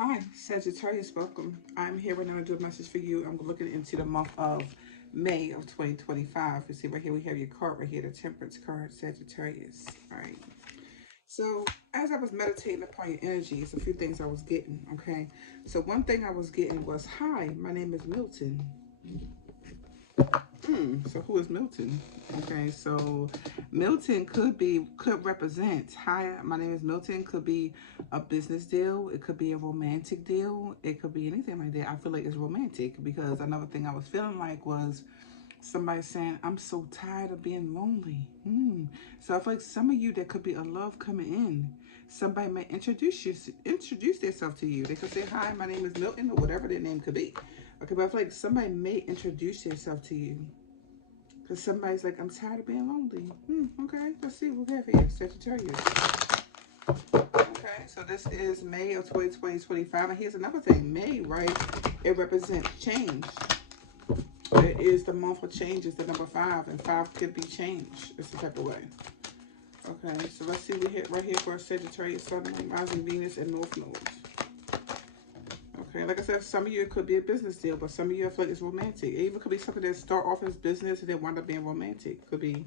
Hi, Sagittarius, welcome. I'm here right now to do a message for you. I'm looking into the month of May of 2025. You see right here, we have your card right here, the Temperance card, Sagittarius. All right. So as I was meditating upon your energies, a few things I was getting, okay? So one thing I was getting was, hi, my name is Milton. So who is Milton? Okay, so Milton could represent, hi, my name is Milton, could be a business deal, it could be a romantic deal, it could be anything like that. I feel like it's romantic because another thing I was feeling like was somebody saying, I'm so tired of being lonely. So I feel like some of you, there could be a love coming in. Somebody may introduce themselves to you. They could say, hi, my name is Milton, or whatever their name could be. Okay, but I feel like somebody may introduce themselves to you. Because somebody's like, I'm tired of being lonely. Okay, let's see what we have here. Sagittarius. Okay, so this is May of 2025. And here's another thing. May, right? It represents change. It is the month of change. It's the number 5. And 5 could be change. It's the type of way. Okay, so let's see what we hit right here for Sagittarius, Sun, Moon, Rising, Venus, and North Nodes. Okay, like I said, some of you it could be a business deal, but some of you I feel like it's romantic. It even could be something that start off as business and then wind up being romantic. Could be.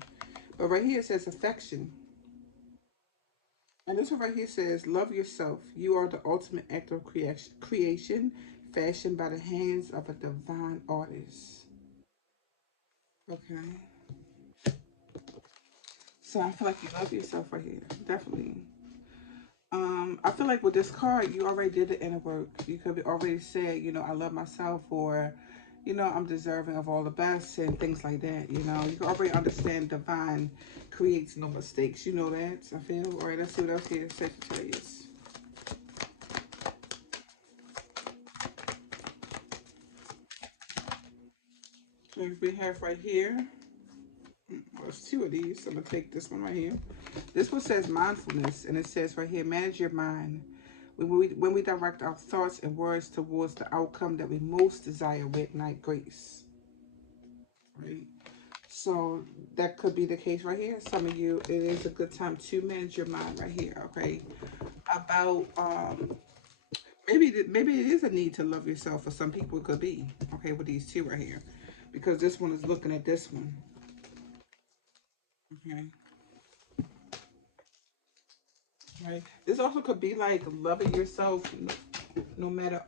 But right here it says affection. And this one right here says, love yourself. You are the ultimate act of creation fashioned by the hands of a divine artist. Okay. So I feel like you love yourself right here. Definitely. I feel like with this card, you already did the inner work. You could be already said, I love myself, or, I'm deserving of all the best and things like that. You can already understand divine creates no mistakes. You know that, I feel. All right, let's see what else here Sagittarius. So we have right here, well, there's two of these. So I'm going to take this one right here. This one says mindfulness, and it says right here, manage your mind. When we direct our thoughts and words towards the outcome that we most desire, we ignite grace. Right? So that could be the case right here. Some of you, it is a good time to manage your mind right here, okay? About maybe it is a need to love yourself. For some people it could be, okay, with these two right here. Because this one is looking at this one. Okay. Right. This also could be like loving yourself no matter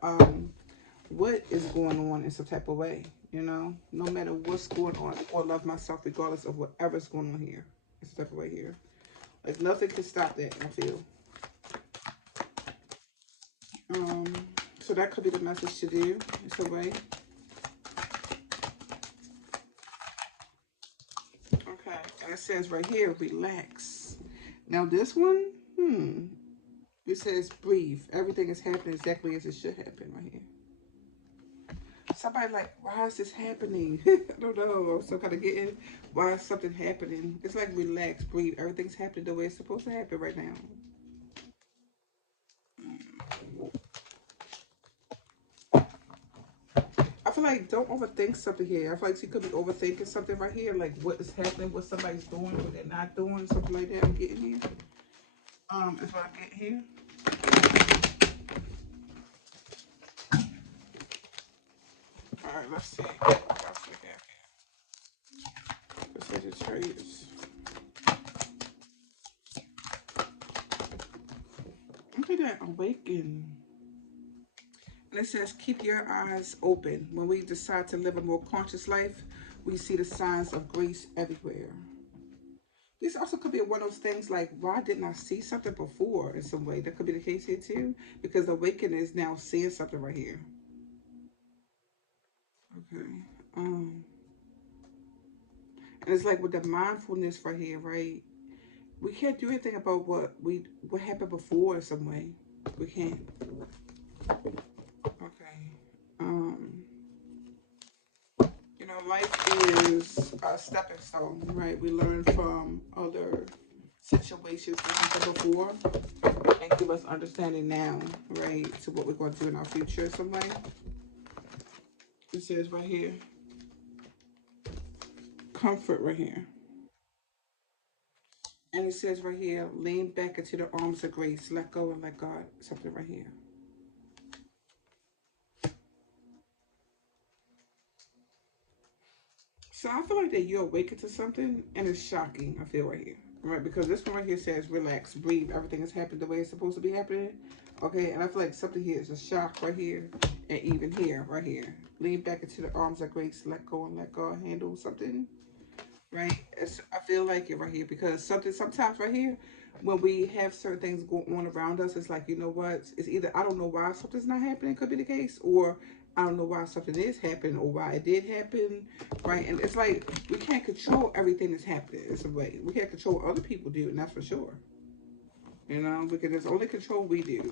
what is going on in some type of way, no matter what's going on, or love myself regardless of whatever's going on here. It's the type of way here. Like nothing can stop that, I feel. Um, so that could be the message to you. It's a way. Okay. And it says right here, relax. Now this one, it says breathe. Everything is happening exactly as it should happen right here. Somebody like, why is this happening? I don't know. So kind of getting why is something happening. It's like relax, breathe. Everything's happening the way it's supposed to happen right now. I feel like don't overthink something here. I feel like you could be overthinking something right here, like what is happening, what somebody's doing, what they're not doing, something like that. I'm getting here. Is what I get here. All right, let's see. What else we have here? The Sagittarius. Look at that awaken. And it says, keep your eyes open. When we decide to live a more conscious life, we see the signs of grace everywhere. This also could be one of those things like, why didn't I see something before in some way? That could be the case here too, because the awakening is now seeing something right here. Okay. And it's like with the mindfulness right here, right? We can't do anything about what happened before in some way. We can't. Okay. Life is a stepping stone, right? We learn from other situations that happened before and give us understanding now, right, to what we're going to do in our future in some way. It says right here, comfort right here. And it says right here, lean back into the arms of grace, let go and let God, something right here. So I feel like that you're awakened to something and it's shocking, I feel right here. Right? Because this one right here says relax, breathe, everything is happening the way it's supposed to be happening. Okay, and I feel like something here is a shock right here and even here, right here. Lean back into the arms of grace, let go and let God handle something. Right? I feel like it right here because something sometimes right here, when we have certain things going on around us, it's like, you know what? It's either I don't know why something's not happening, could be the case, or I don't know why something is happening or why it did happen, right? And it's like we can't control everything that's happening. It's a way we can't control what other people do, and that's for sure. You know, because it's only control we do,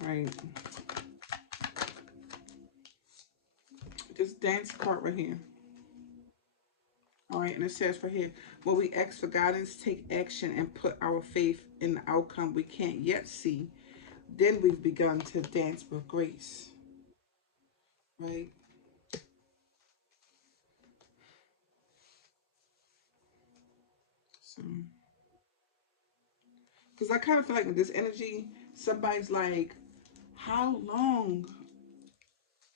right? This dance card right here. All right, and it says right here, when we ask for guidance, take action, and put our faith in the outcome we can't yet see, then we've begun to dance with grace, right? So, because I kind of feel like with this energy, somebody's like, how long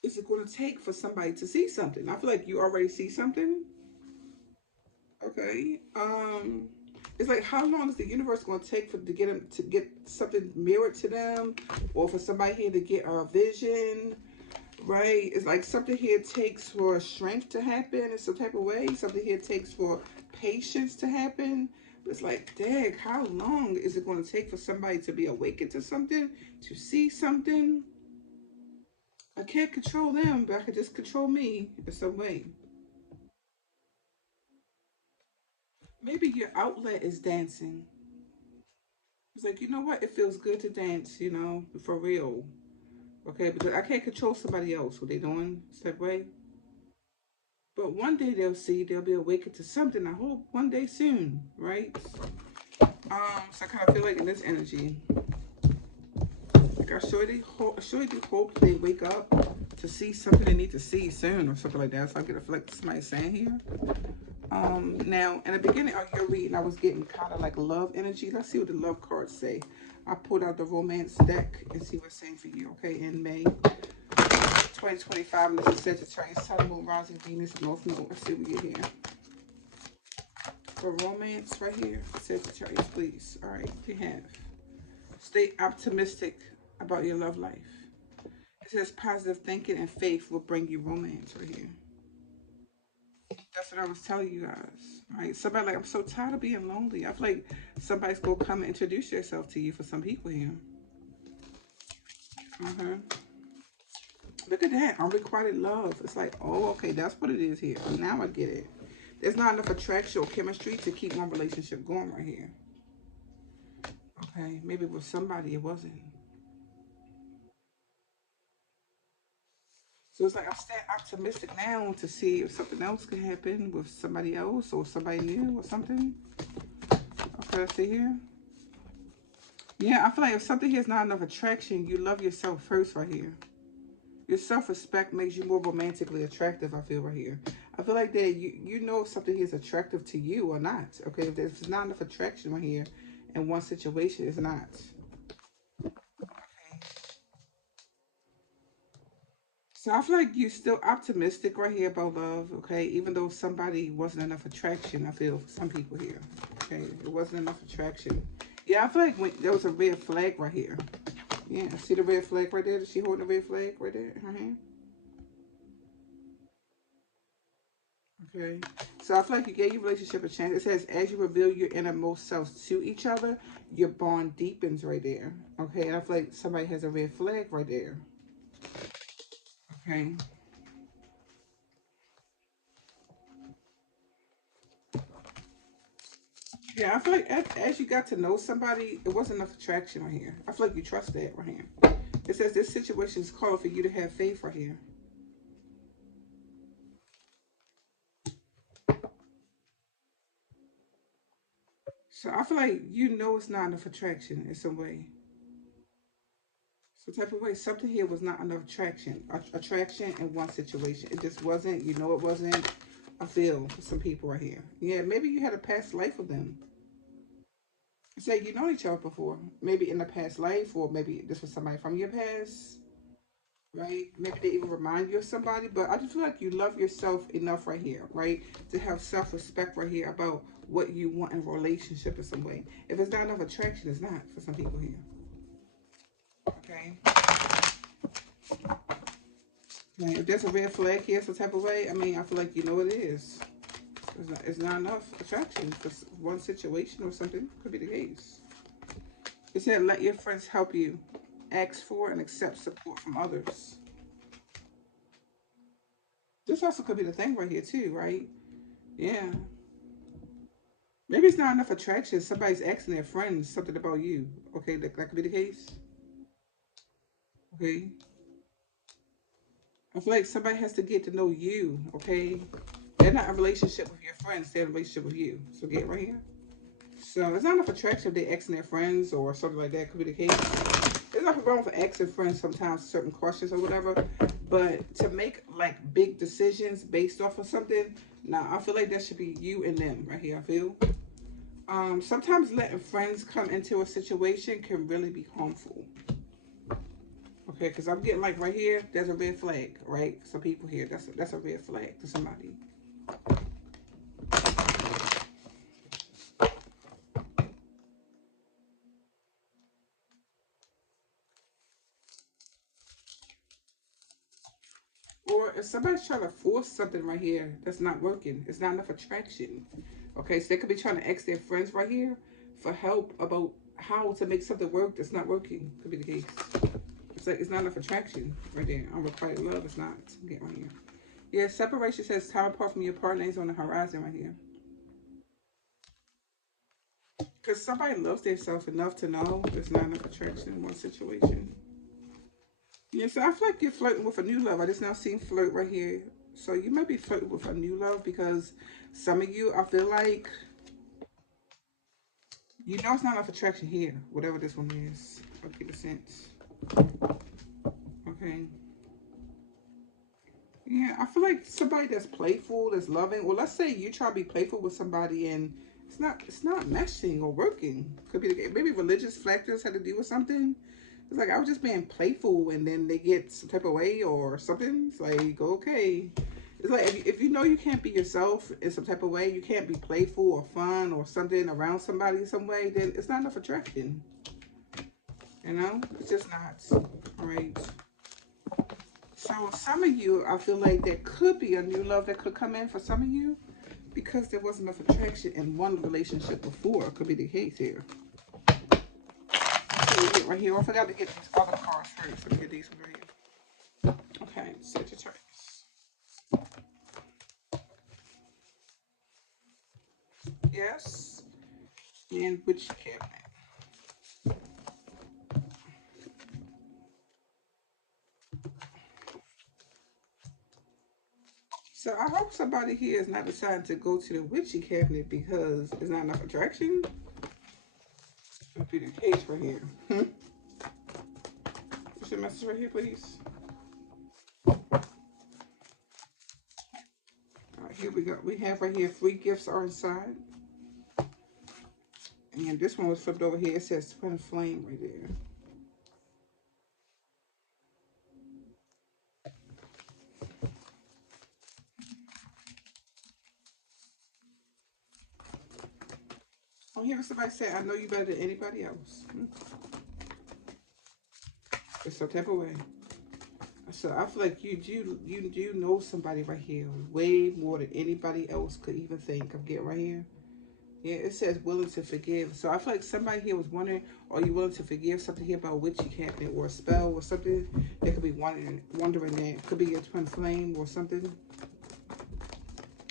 is it going to take for somebody to see something? I feel like you already see something. Okay. It's like how long is the universe going to take for to get them to get something mirrored to them, or for somebody here to get a vision, right? It's like something here takes for strength to happen in some type of way. Something here takes for patience to happen. But it's like, dang, how long is it going to take for somebody to be awakened to something, to see something? I can't control them, but I can just control me in some way. Maybe your outlet is dancing. It's like, you know what? It feels good to dance, you know, for real. Okay, because I can't control somebody else, what they doing, that way. But one day they'll be awakened to something. I hope one day soon, right? So I kind of feel like in this energy, like I surely do hope they wake up to see something they need to see soon or something like that. So I get a feel like somebody's saying here. Now in the beginning of your reading, I was getting kind of like love energy. Let's see what the love cards say. I pulled out the romance deck and see what's saying for you. Okay, in May 2025, and this is Sagittarius, Sun, Moon, Rising, Venus, North Node. Let's see what we get here. For romance right here, Sagittarius, please. All right, we have stay optimistic about your love life. It says positive thinking and faith will bring you romance right here. That's what I was telling you guys. All right, somebody like, I'm so tired of being lonely. I feel like somebody's gonna come and introduce yourself to you for some people here. Look at that, unrequited love. It's like, oh, okay, that's what it is here. Now I get it. There's not enough attraction or chemistry to keep one relationship going right here. Okay, maybe with somebody it wasn't. So it's like I'm staying optimistic now to see if something else could happen with somebody else or somebody new or something. Okay, let's see here. Yeah, I feel like if something here is not enough attraction, you love yourself first right here. Your self-respect makes you more romantically attractive, I feel right here. I feel like that you know if something here is attractive to you or not. Okay, if there's not enough attraction right here in one situation, it's not. Okay. So I feel like you're still optimistic right here about love, okay? Even though somebody wasn't enough attraction, I feel for some people here. Okay, it wasn't enough attraction. Yeah, I feel like when there was a red flag right here. Yeah, see the red flag right there? Is she holding the red flag right there in her hand? Okay. So I feel like you gave your relationship a chance. It says, as you reveal your innermost selves to each other, your bond deepens right there. Okay. And I feel like somebody has a red flag right there. Okay. Yeah, I feel like as you got to know somebody, it wasn't enough attraction right here. I feel like you trust that right here. It says this situation is calling for you to have faith right here. So I feel like you know it's not enough attraction in some way. Some type of way. Something here was not enough attraction. Attraction in one situation. It just wasn't. You know it wasn't. I feel for some people right here. Yeah, maybe you had a past life with them. Say you know each other before. Maybe in a past life, or maybe this was somebody from your past. right? Maybe they even remind you of somebody, but I just feel like you love yourself enough right here, right? To have self-respect right here about what you want in a relationship in some way. If it's not enough attraction, it's not for some people here. Okay. Right. If there's a red flag here some type of way, I mean, I feel like you know what it is. It's not enough attraction for one situation or something. Could be the case. It said, let your friends help you. Ask for and accept support from others. This also could be the thing right here too, right? Yeah. Maybe it's not enough attraction. Somebody's asking their friends something about you. Okay, that could be the case. Okay. I feel like somebody has to get to know you. Okay. They're not in a relationship with your friends. They're in a relationship with you. So get right here. So it's not enough attraction if they're asking their friends or something like that. Could be the case. There's nothing wrong with asking friends sometimes certain questions or whatever. But to make like big decisions based off of something, now I feel like that should be you and them right here. I feel. Sometimes letting friends come into a situation can really be harmful. Okay, because I'm getting like right here, there's a red flag, right? Some people here, that's a red flag to somebody. Or if somebody's trying to force something right here that's not working, it's not enough attraction. Okay, so they could be trying to ask their friends right here for help about how to make something work that's not working. Could be the case. It's like it's not enough attraction right there. Unrequited love is not. Get right here. Yeah, separation says time apart from your partner is on the horizon right here. Because somebody loves themselves enough to know there's not enough attraction in one situation. Yeah, so I feel like you're flirting with a new love. I just now seen flirt right here. So you might be flirting with a new love because some of you, I feel like, you know it's not enough attraction here, whatever this one is. I'll get a sense. Okay. Yeah, I feel like somebody that's playful, that's loving. Well, let's say you try to be playful with somebody and it's not meshing or working. Could be maybe religious factors had to do with something. It's like I was just being playful, and then they get some type of way or something. It's like okay, it's like if you know you can't be yourself in some type of way, you can't be playful or fun or something around somebody in some way, then it's not enough attraction. You know, it's just not. All right. So some of you, I feel like there could be a new love that could come in for some of you because there wasn't enough attraction in one relationship before. Could be the case here. So we get right here. I forgot to get these other cards first. Let me get these right here. Okay, Sagittarius. Yes. And which cabinet? So I hope somebody here is not deciding to go to the witchy cabinet because there's not enough attraction. That'd be the case right here. What's your message right here, please? All right, here we go. We have right here, free gifts are inside. And this one was flipped over here. It says twin flame right there. Oh, here somebody say, I know you better than anybody else. It's some type of way. So I feel like you do know somebody right here way more than anybody else could even think of. Get right here. Yeah, it says willing to forgive. So I feel like somebody here was wondering, are you willing to forgive something here about witchy cabinet or a spell or something? They could be wondering that. Could be a twin flame or something.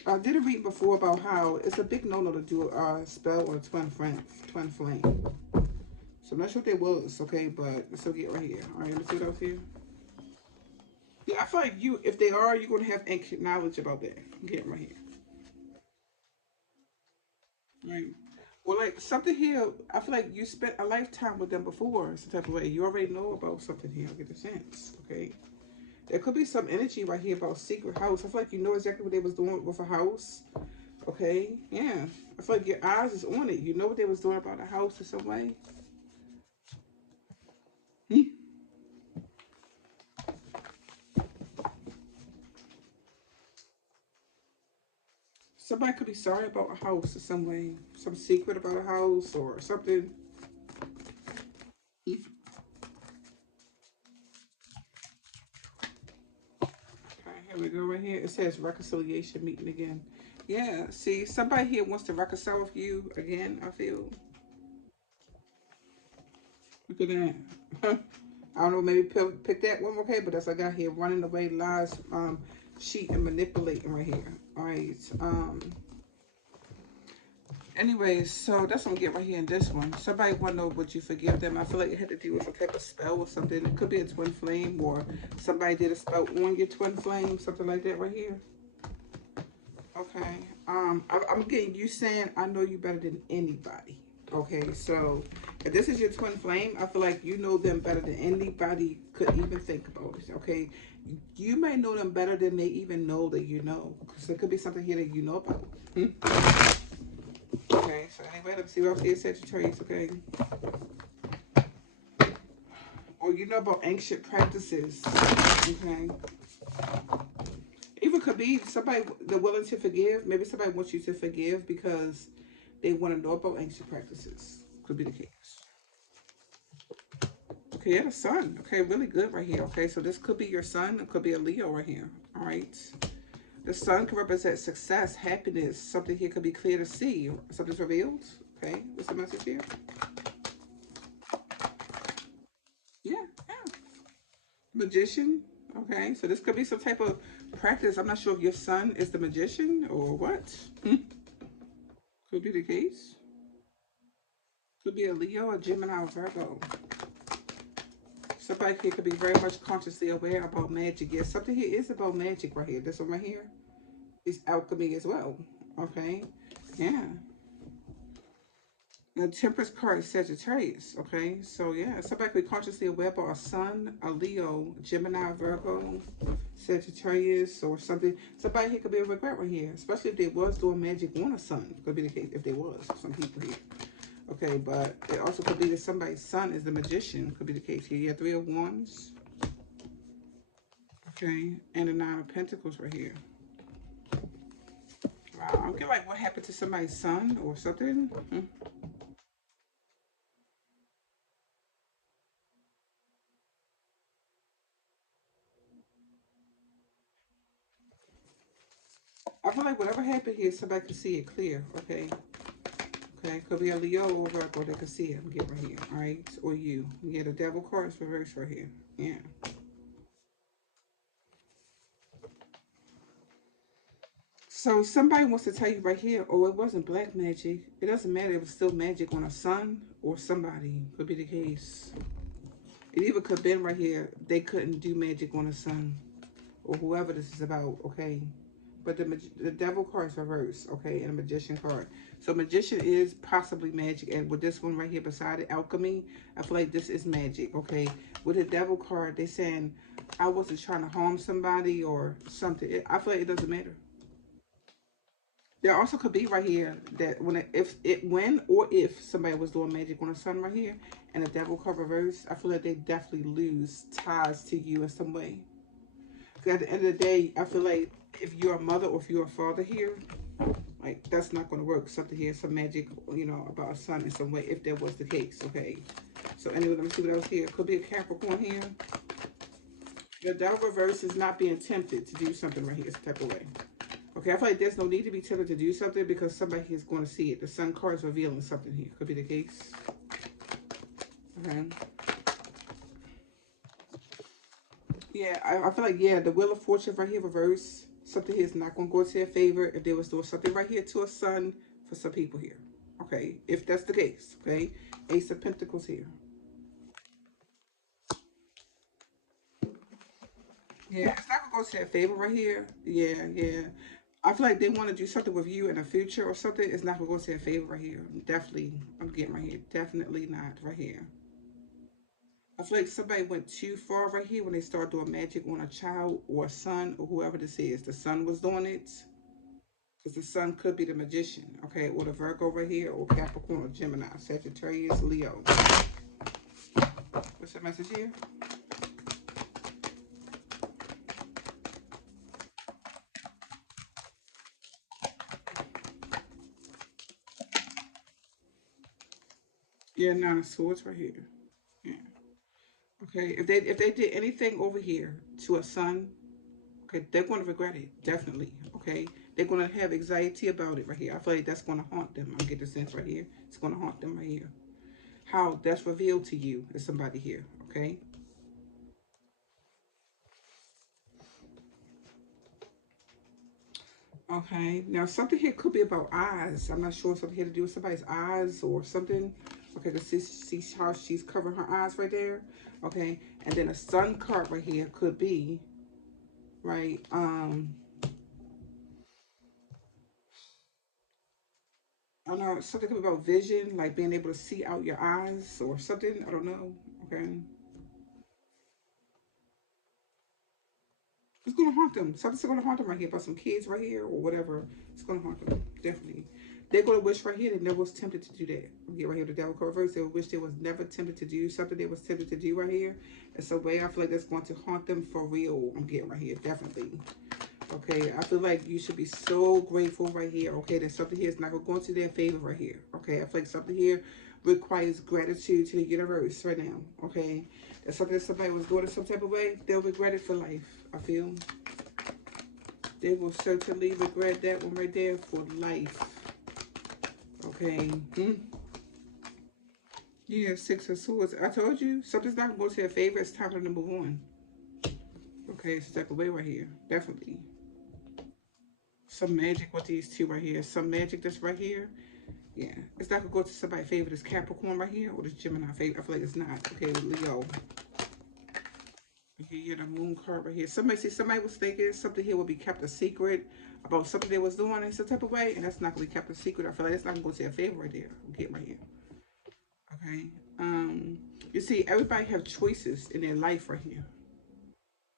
I did a read before about how it's a big no-no to do a spell or a twin flame. So I'm not sure if they was, okay, but let's still get right here. All right, let's see what else here. Yeah, I feel like you, if they are, you're going to have ancient knowledge about that. Get right here. Right. Well, like something here, I feel like you spent a lifetime with them before, some type of way. You already know about something here. I get the sense, okay? There could be some energy right here about secret house. I feel like you know exactly what they was doing with a house. Okay, yeah. I feel like your eyes is on it. You know what they was doing about a house in some way. Hmm? somebody could be sorry about a house or some way. Some secret about a house or something. Okay, here we go right here. It says reconciliation meeting again. Yeah, see, somebody here wants to reconcile with you again, I feel. Look at that. I don't know, maybe pick that one, okay? But that's what I got here. Running away, lies, cheat, and manipulating right here. All right. Anyways, so that's what I'm getting right here in this one. Somebody want to know would you forgive them. I feel like it had to do with some type of spell or something. It could be a twin flame, or somebody did a spell on your twin flame, something like that right here. Okay. I'm getting you saying I know you better than anybody. Okay, so if this is your twin flame, I feel like you know them better than anybody could even think about it. Okay, you may know them better than they even know that you know, because there could be something here that you know about. Okay, so anyway, let's see what else is Sagittarius. Okay, or you know about ancient practices. Okay. Even could be somebody they're willing to forgive. Maybe somebody wants you to forgive because they want to know about ancient practices. Could be the case. Okay, yeah, the sun. Okay, really good right here. Okay, so this could be your sun. It could be a Leo right here. All right. The sun can represent success, happiness. Something here could be clear to see. Something's revealed. Okay, what's the message here? Yeah, yeah. Magician. Okay, so this could be some type of practice. I'm not sure if your son is the magician or what. Could be the case. Could be a Leo, a Gemini, or Virgo. Somebody here could be very much consciously aware about magic. Yes, something here is about magic right here. This one right here is alchemy as well. Okay, yeah. The Temperance card is Sagittarius. Okay, so yeah, somebody could be consciously aware about a sun, a Leo, Gemini, Virgo, Sagittarius, or something. Somebody here could be a regret right here, especially if they was doing magic on a sun. Could be the case if they was. Some people here. Okay, but it also could be that somebody's son is the magician. Could be the case here. You have 3 of Wands. Okay, and the 9 of Pentacles right here. Wow, I'm getting like what happened to somebody's son or something. I feel like whatever happened here, somebody can see it clear. Okay, okay, could be a Leo or Virgo that can see it. I'm getting right here. All right, or you. Yeah, the Devil card is reversed right here. Yeah. So somebody wants to tell you right here, oh, it wasn't black magic. It doesn't matter. It was still magic on a son or somebody. Could be the case. It even could have been right here. They couldn't do magic on a sun or whoever this is about. Okay, but the devil card is reversed. Okay, and a magician card. So magician is possibly magic, and with this one right here beside it, alchemy. I feel like this is magic. Okay, with the devil card, they saying I wasn't trying to harm somebody or something. I feel like it doesn't matter. There also could be right here that when or if somebody was doing magic on a sun right here and the devil card reverse, I feel like they definitely lose ties to you in some way. Because at the end of the day, I feel like if you're a mother or if you're a father here, like that's not going to work. Something here, some magic, about a son in some way, if that was the case. Okay. So anyway, let me see what else here. Could be a Capricorn here. The devil reverse is not being tempted to do something right here, some type of way. Okay, I feel like there's no need to be tempted to do something because somebody is going to see it. The sun card is revealing something here. Could be the case. Okay. Yeah, I feel like, yeah, the Wheel of Fortune right here reverse. Something here is not going to go to their favor if they was doing something right here to a sun for some people here. Okay, if that's the case. Okay, Ace of Pentacles here. Yeah, it's not going to go to their favor right here. Yeah, yeah. I feel like they want to do something with you in the future or something. It's not going to go to their favor right here. Definitely, I'm getting right here. Definitely not right here. I feel like somebody went too far right here when they started doing magic on a child or a son or whoever this is. The son was doing it because the sun could be the magician, okay, or the Virgo right here, or Capricorn or Gemini, Sagittarius, Leo. What's the message here? Yeah, Nine of Swords right here. Yeah. Okay. If they did anything over here to a son, okay, they're going to regret it. Definitely. Okay. They're going to have anxiety about it right here. I feel like that's going to haunt them. I get the sense right here. It's going to haunt them right here. How that's revealed to you is somebody here. Okay. Okay. Now something here could be about eyes. I'm not sure something here to do with somebody's eyes or something. Okay, because see how she's covering her eyes right there. Okay. And then a sun card right here could be right. I don't know, something could be about vision, like being able to see out your eyes or something. I don't know. Okay. It's gonna haunt them. Something's gonna haunt them right here. About some kids right here or whatever. It's gonna haunt them. Definitely. They're gonna wish right here they never was tempted to do that. Get right here the devil card reverse. They wish they was never tempted to do something they was tempted to do right here. And so way I feel like that's going to haunt them for real. I'm getting right here. Definitely. Okay, I feel like you should be so grateful right here. Okay, that something here is not going to their favor right here. Okay, I feel like something here requires gratitude to the universe right now. Okay, that's something that somebody was doing in some type of way. They'll regret it for life. I feel they will certainly regret that one right there for life. Okay. Yeah, Six of Swords. I told you something's not going to go to their favor. It's time for them to move on. Okay, it's a type of way right here. Definitely. Some magic with these two right here. Some magic that's right here. Yeah, it's not gonna go to somebody's favor. This Capricorn right here or this Gemini favor. I feel like it's not. Okay, Leo. Here, the Moon card right here. Somebody was thinking something here would be kept a secret about something they was doing in some type of way, and that's not gonna be kept a secret. I feel like it's not gonna go to their favor right there. Okay, right here. Okay. You see, everybody have choices in their life right here.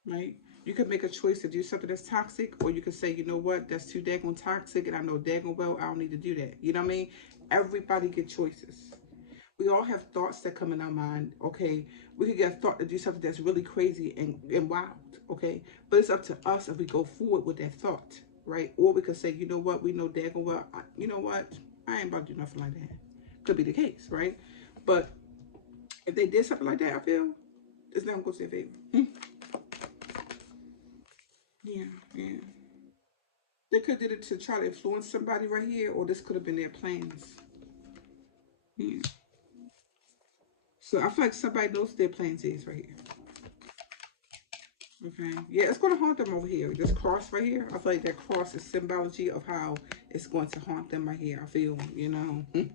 Right? You could make a choice to do something that's toxic, or you could say, you know what, that's too daggone toxic, and I know daggone well I don't need to do that. You know what I mean? Everybody get choices. We all have thoughts that come in our mind. Okay, we could get a thought to do something that's really crazy and wild. Okay, but it's up to us if we go forward with that thought, right? Or we could say, you know what, we know daggone well, you know what, I ain't about to do nothing like that. Could be the case, right? But if they did something like that, I feel it's not gonna go to their favor. Yeah, yeah. They could have did it to try to influence somebody right here, or this could have been their plans. Yeah. So I feel like somebody knows their plans is right here. Okay. Yeah, it's going to haunt them over here. This cross right here, I feel like that cross is symbology of how it's going to haunt them right here. I feel, you know. Okay.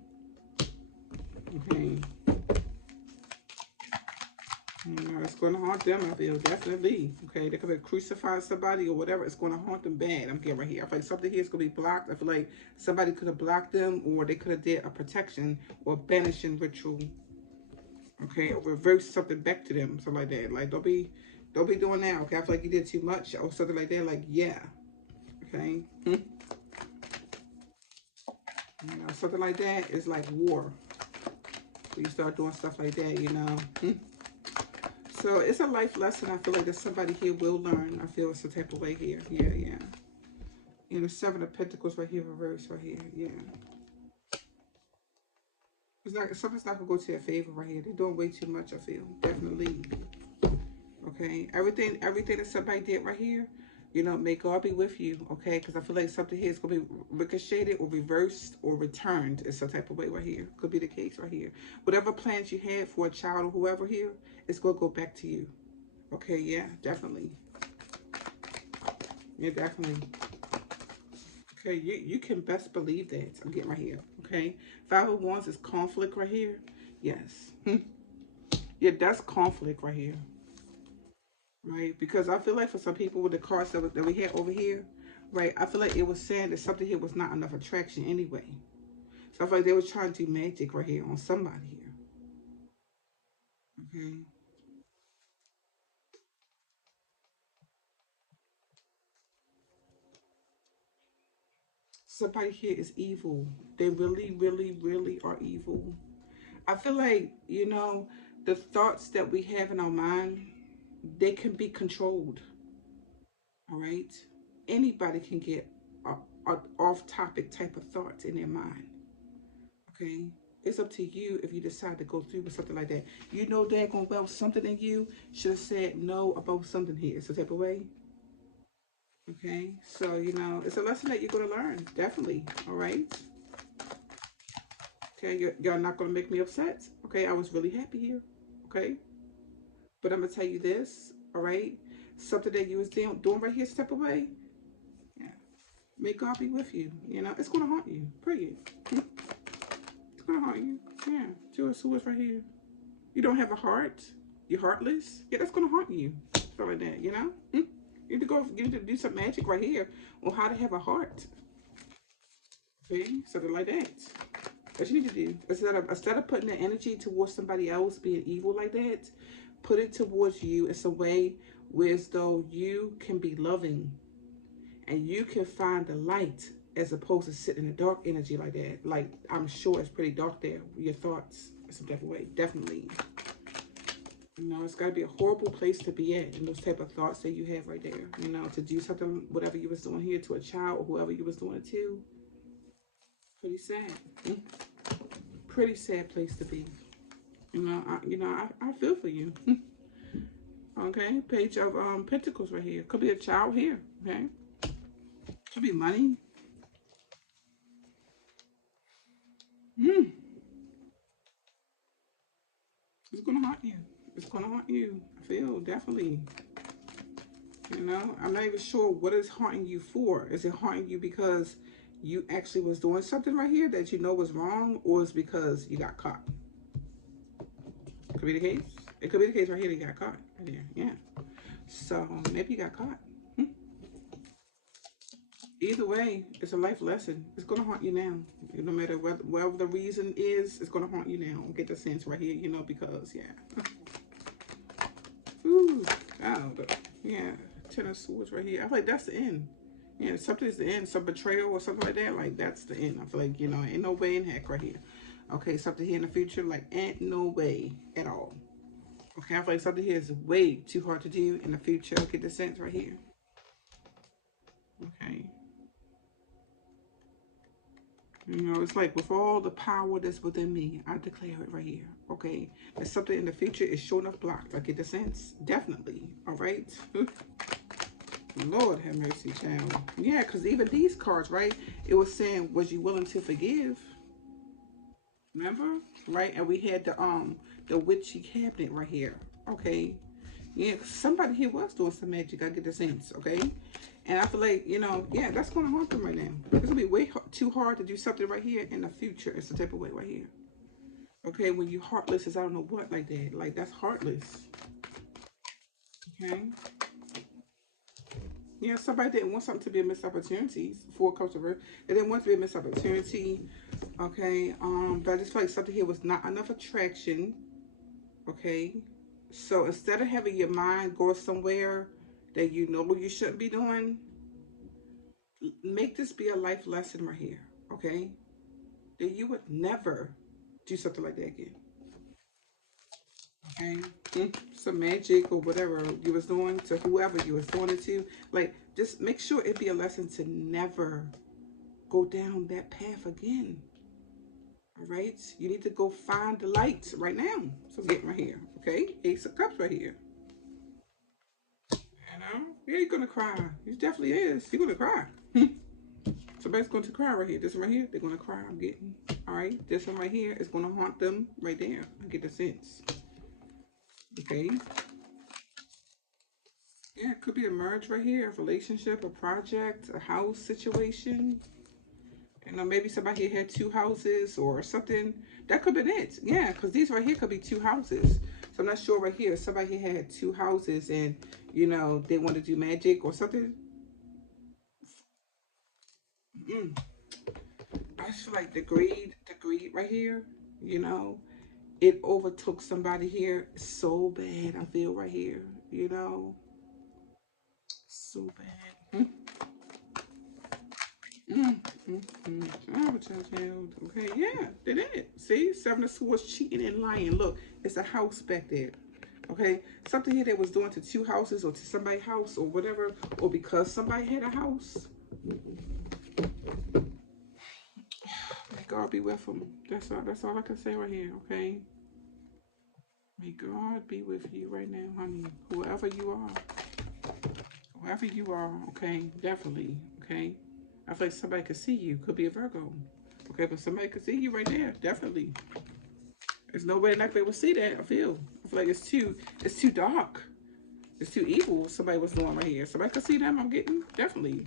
It's going to haunt them, I feel, definitely. Okay, they could be crucifying somebody or whatever. It's going to haunt them bad. I'm getting right here. I feel like something here is going to be blocked. I feel like somebody could have blocked them, or they could have did a protection or banishing ritual. Okay, or reverse something back to them, something like that. Like, don't be doing that. Okay, I feel like you did too much or something like that. Like, yeah. Okay. You know, something like that is like war. So you start doing stuff like that, you know. So it's a life lesson. I feel like that somebody here will learn. I feel it's a type of way here. Yeah, yeah. You know, Seven of Pentacles right here, reverse right here. Yeah. It's not something's not gonna go to their favor right here. They're doing way too much, I feel. Definitely. Okay. Everything that somebody did right here, you know, may God be with you, okay? Because I feel like something here is going to be ricocheted or reversed or returned in some type of way right here. Could be the case right here. Whatever plans you had for a child or whoever here, it's going to go back to you. Okay, yeah, definitely. Yeah, definitely. Okay, you can best believe that. I'm getting right here, okay? Five of Wands is conflict right here. Yes. Yeah, that's conflict right here. Right? Because I feel like for some people with the cards that we had over here, right, I feel like it was saying that something here was not enough attraction anyway. So I feel like they were trying to do magic right here on somebody here. Okay. Somebody here is evil. They really, really, really are evil. I feel like, you know, the thoughts that we have in our mind, they can be controlled. All right. Anybody can get a off topic type of thoughts in their mind. Okay. It's up to you if you decide to go through with something like that. You know daggone well something in you should have said no about something here. It's the type of way. Okay, so you know it's a lesson that you're gonna learn, definitely. All right. Okay, you're not gonna make me upset. Okay, I was really happy here. Okay, but I'm gonna tell you this. All right, something that you was doing right here, step away. Yeah, may God be with you. You know, it's gonna haunt you. Period. It's gonna haunt you. Yeah, Two of Swords right here. You don't have a heart. You're heartless. Yeah, that's gonna haunt you. Stuff like that. You know. You need to go. You need to do some magic right here on how to have a heart. See, something like that. What you need to do instead of putting the energy towards somebody else being evil like that, put it towards you. It's a way where as though you can be loving and you can find the light as opposed to sitting in the dark energy like that. Like I'm sure it's pretty dark there. Your thoughts, some type of way, definitely. You know, it's got to be a horrible place to be at, and those type of thoughts that you have right there. You know, to do something, whatever you was doing here to a child or whoever you was doing it to. Pretty sad. Pretty sad place to be. I feel for you. Okay, Page of Pentacles right here. Could be a child here. Okay, could be money. It's gonna haunt you. It's gonna haunt you. I feel definitely. You know, I'm not even sure what it's haunting you for. Is it haunting you because you actually was doing something right here that you know was wrong, or is because you got caught? Could be the case. It could be the case right here that you got caught. Right there. Yeah. So maybe you got caught. Either way, it's a life lesson. It's gonna haunt you now. No matter whatever the reason is, it's gonna haunt you now. Get the sense right here, you know, because yeah. Ooh, God, yeah. Ten of Swords right here. I feel like that's the end. Yeah, something's the end. Some betrayal or something like that. Like that's the end. I feel like, you know, ain't no way in heck right here. Okay, something here in the future, like ain't no way at all. Okay, I feel like something here is way too hard to do in the future. Get the sense right here. Okay. You know, it's like with all the power that's within me, I declare it right here. Okay. There's something in the future is showing up blocked. I get the sense. Definitely. All right. Lord have mercy, child. Yeah, because even these cards, right? It was saying, was you willing to forgive? Remember? Right? And we had the witchy cabinet right here. Okay. Yeah, somebody here was doing some magic. I get the sense, okay? And I feel like, you know, yeah, that's going to haunt them right now. It's going to be way too hard to do something right here in the future. It's the type of way right here. Okay, when you heartless is I don't know what like that. Like, that's heartless. Okay? Yeah, somebody didn't want something to be a missed opportunity. For culture, they didn't want it to be a missed opportunity. Okay, but I just feel like something here was not enough attraction. Okay? So instead of having your mind go somewhere that you know you shouldn't be doing, make this be a life lesson right here, okay? That you would never do something like that again, okay? Some magic or whatever you was doing to whoever you was doing it to, like just make sure it be a lesson to never go down that path again. All right, you need to go find the light right now. So get right here, okay? Ace of Cups right here. You know, yeah, you're gonna cry. He definitely is. You're gonna cry. Somebody's going to cry right here. This one right here, they're gonna cry. I'm getting. All right, this one right here is gonna haunt them right there. I get the sense. Okay. Yeah, it could be a marriage right here, a relationship, a project, a house situation. You know, maybe somebody here had two houses or something. That could be it. Yeah, because these right here could be two houses. So I'm not sure right here. Somebody here had two houses and, you know, they want to do magic or something. I just feel like the greed right here, you know, it overtook somebody here so bad. I feel right here, you know, so bad. Okay, yeah, they did. See, Seven of Swords, cheating and lying. Look, it's a house back there. Okay, something here they was doing to two houses or to somebody's house or whatever, or because somebody had a house. God be with them. That's all I can say right here, okay? May God be with you right now, honey. Whoever you are. Whoever you are, okay? Definitely, okay? I feel like somebody could see you. Could be a Virgo. Okay, but somebody could see you right there. Definitely. There's no way like they would see that, I feel. I feel like it's too dark. It's too evil what somebody was doing right here. Somebody could see them, I'm getting. Definitely.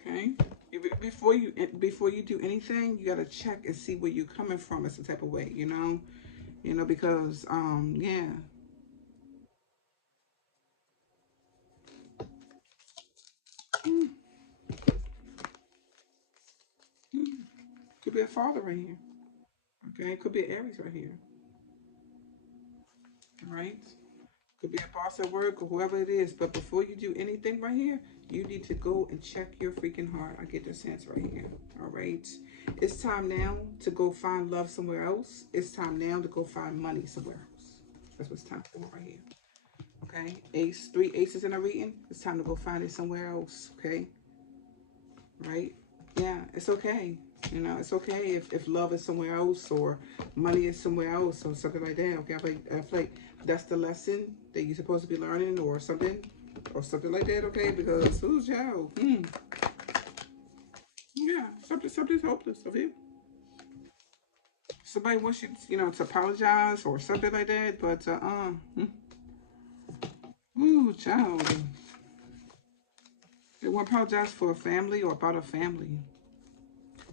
Okay? Before you do anything, you gotta check and see where you're coming from. It's the type of way, you know? Because yeah. Mm, mm. Could be a father right here. Okay, could be an Aries right here. All right? Could be a boss at work or whoever it is. But before you do anything right here, you need to go and check your freaking heart. I get the sense right here. All right. It's time now to go find love somewhere else. It's time now to go find money somewhere else. That's what it's time for right here. Okay. Ace, three aces in a reading. It's time to go find it somewhere else. Okay. Right? Yeah, it's okay. It's okay if love is somewhere else or money is somewhere else or something like that. Okay, I feel like that's the lesson that you're supposed to be learning or something like that. Okay, because who's y'all? Yeah, something's hopeless of you. Somebody wants you, to apologize or something like that, but ooh, child, they won't apologize for a family or about a family.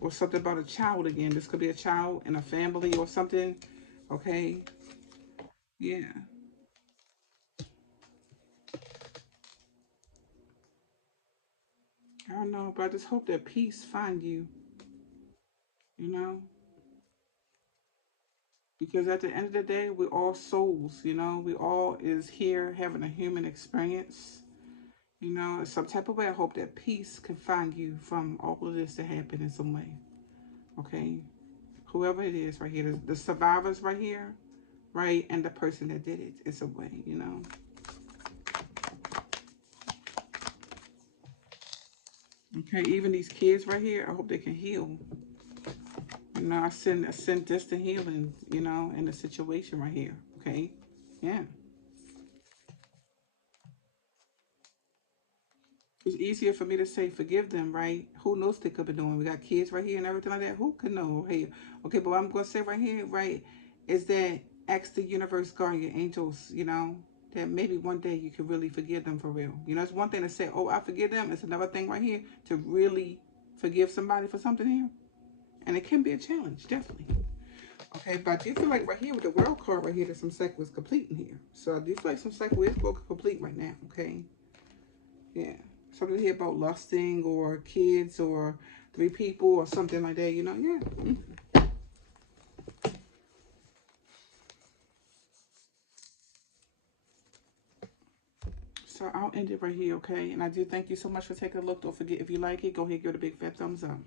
Or something about a child again. This could be a child in a family or something. Okay. Yeah. I don't know, but I just hope that peace find you, you know? Because at the end of the day, we're all souls, We all is here having a human experience. In some type of way, I hope that peace can find you from all of this that happened in some way. Okay? Whoever it is right here, the survivors right here, right? And the person that did it in some way. Okay, even these kids right here, I hope they can heal. I send distant healing, in the situation right here. Okay? Yeah. It's easier for me to say forgive them, right? Who knows what they could be doing? We got kids right here and everything like that. Who could know? Hey, okay, but what I'm gonna say right here, right, is that ask the universe, God, your angels, that maybe one day you can really forgive them for real. It's one thing to say, oh, I forgive them. It's another thing right here to really forgive somebody for something here. And it can be a challenge, definitely. Okay, but I do feel like right here with the world card right here, there's some cycle is complete in here. So I do feel like some cycle is going complete right now, okay? Yeah. Something here about lusting or kids or three people or something like that, yeah. So I'll end it right here, okay? And I do thank you so much for taking a look. Don't forget, if you like it, go ahead and give it a big fat thumbs up.